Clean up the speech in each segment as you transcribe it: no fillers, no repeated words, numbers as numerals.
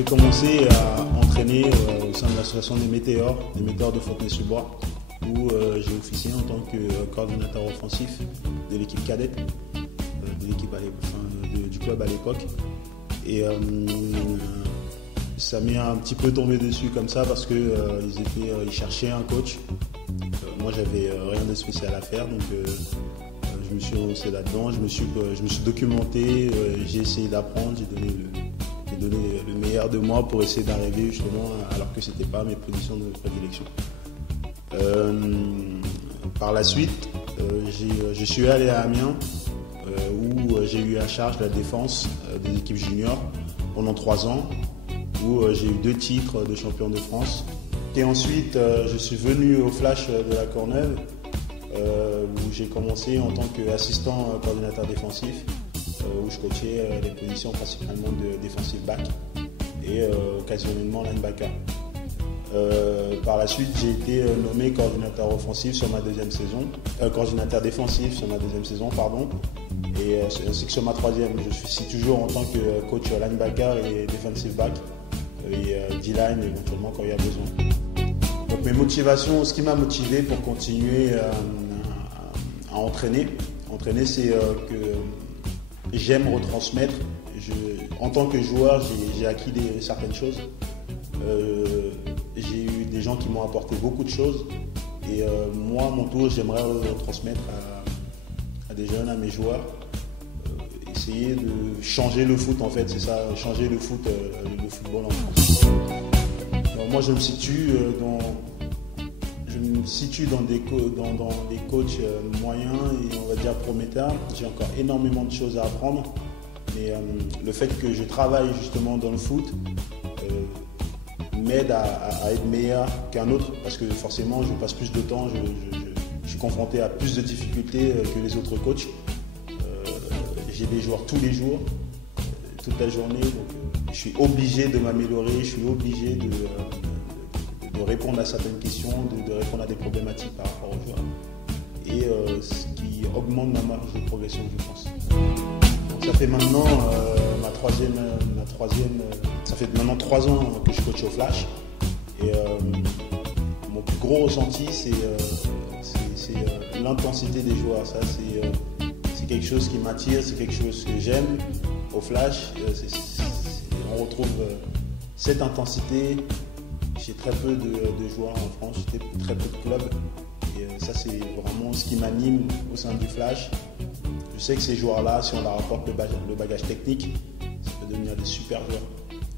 j'ai commencé à entraîner au sein de l'association des Météores de Fontenay-sous-Bois, où j'ai officié en tant que coordinateur offensif de l'équipe cadette, du club à l'époque. Et ça m'est un petit peu tombé dessus comme ça parce qu'ils cherchaient un coach. Moi, j'avais rien de spécial à faire, donc je me suis lancé là-dedans. Je me suis documenté, j'ai essayé d'apprendre, j'ai donné le meilleur de moi pour essayer d'arriver justement alors que c'était pas mes positions de prédilection. Par la suite, je suis allé à Amiens où j'ai eu à charge la défense des équipes juniors pendant 3 ans, où j'ai eu 2 titres de champion de France. Et ensuite, je suis venu au Flash de la Courneuve, où j'ai commencé en tant qu'assistant coordinateur défensif, où je coachais les positions principalement de defensive back et occasionnellement linebacker. Par la suite, j'ai été nommé coordinateur offensif sur ma deuxième saison, coordinateur défensif sur ma deuxième saison, et ainsi que sur ma troisième. Je suis toujours en tant que coach linebacker et defensive back et D-line éventuellement quand il y a besoin. Donc mes motivations, ce qui m'a motivé pour continuer à entraîner, c'est que j'aime retransmettre. En tant que joueur, j'ai acquis certaines choses. J'ai eu des gens qui m'ont apporté beaucoup de choses. Et moi, à mon tour, j'aimerais retransmettre à des jeunes, à mes joueurs. Essayer de changer le foot, en fait, c'est ça, changer le football en France. Alors, moi, je me situe dans des coachs moyens et on va dire prometteurs. J'ai encore énormément de choses à apprendre, mais le fait que je travaille justement dans le foot m'aide à être meilleur qu'un autre, parce que forcément je passe plus de temps, je suis confronté à plus de difficultés que les autres coachs. J'ai des joueurs tous les jours, toute la journée, donc je suis obligé de m'améliorer, je suis obligé de répondre à certaines questions, de répondre à des problématiques par rapport aux joueurs, et ce qui augmente ma marge de progression, je pense. Donc, ça fait maintenant ça fait maintenant 3 ans que je coach au Flash, et mon plus gros ressenti, c'est l'intensité des joueurs. Ça, c'est quelque chose qui m'attire, c'est quelque chose que j'aime au Flash. On retrouve cette intensité chez très peu de joueurs en France, très peu de clubs. Et ça, c'est vraiment ce qui m'anime au sein du Flash. Je sais que ces joueurs-là, si on leur apporte le bagage technique, ça peut devenir des super joueurs.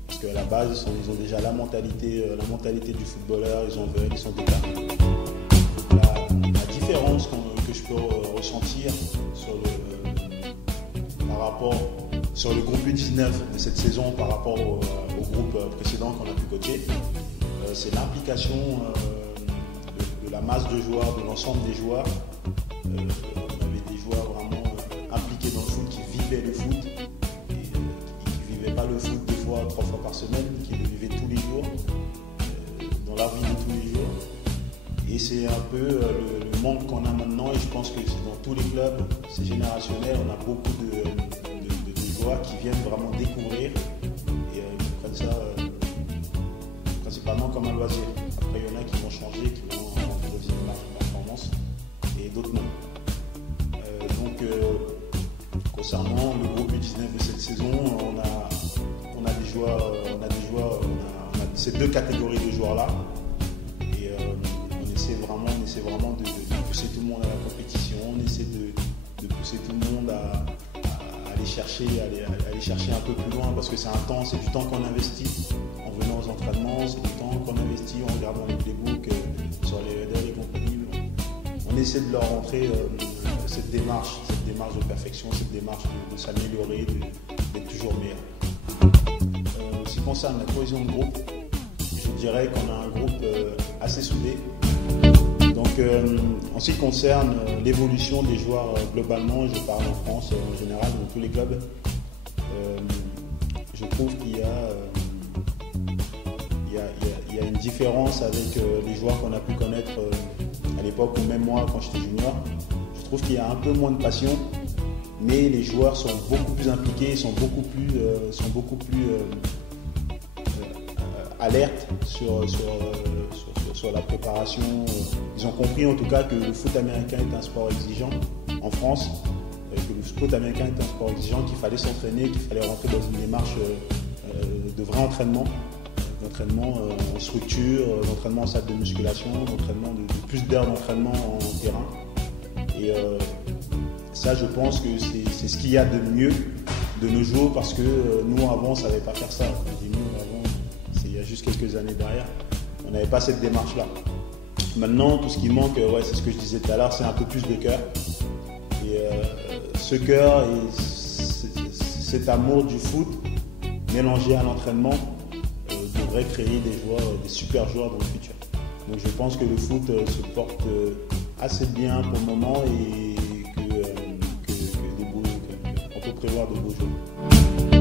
Parce qu'à la base, ils ont déjà la mentalité du footballeur, ils en veulent, ils sont déterminés. La différence que je peux ressentir sur le groupe U19 de cette saison par rapport au groupe précédent qu'on a pu coacher, c'est l'implication de la masse de joueurs, de l'ensemble des joueurs. On avait des joueurs vraiment impliqués dans le foot, qui vivaient le foot, et qui ne vivaient pas le foot 3 fois par semaine, qui le vivaient tous les jours, dans leur vie de tous les jours. Et c'est un peu le manque qu'on a maintenant, et je pense que c'est dans tous les clubs, c'est générationnel. On a beaucoup de joueurs qui viennent vraiment découvrir et qui prennent ça principalement comme un loisir. Après, il y en a qui vont changer, qui vont rentrer dans une performance, et d'autres non. Concernant le groupe U19 de cette saison, on a ces 2 catégories de joueurs-là, et on essaie vraiment de pousser tout le monde à la compétition, on essaie de pousser tout le monde à aller chercher un peu plus loin, parce que c'est du temps qu'on investit en venant aux entraînements, c'est du temps qu'on investit en regardant les playbooks sur les headers et compagnie. On essaie de leur rentrer cette démarche de perfection, cette démarche de s'améliorer, d'être toujours meilleur. En ce qui concerne la cohésion de groupe, je dirais qu'on a un groupe assez soudé. Donc en ce qui concerne l'évolution des joueurs globalement, je parle en France en général, dans tous les clubs, je trouve qu'il y a une différence avec les joueurs qu'on a pu connaître à l'époque, ou même moi quand j'étais junior. Je trouve qu'il y a un peu moins de passion, mais les joueurs sont beaucoup plus impliqués, sont beaucoup plus alertes sur la préparation. Ils ont compris en tout cas que le foot américain est un sport exigeant en France, que le foot américain est un sport exigeant, qu'il fallait s'entraîner, qu'il fallait rentrer dans une démarche de vrai entraînement, d'entraînement en structure, d'entraînement en salle de musculation, d'entraînement de plus d'heures d'entraînement en terrain. Et ça, je pense que c'est ce qu'il y a de mieux de nos jours, parce que nous, avant, on ne savait pas faire ça. Je dis nous, avant, c'est il y a juste quelques années derrière, on n'avait pas cette démarche-là. Maintenant, tout ce qui manque, c'est ce que je disais tout à l'heure, c'est un peu plus de cœur. Et ce cœur et cet amour du foot mélangé à l'entraînement devrait créer des super joueurs dans le futur. Donc je pense que le foot se porte assez bien pour le moment et qu'on peut prévoir de beaux jours.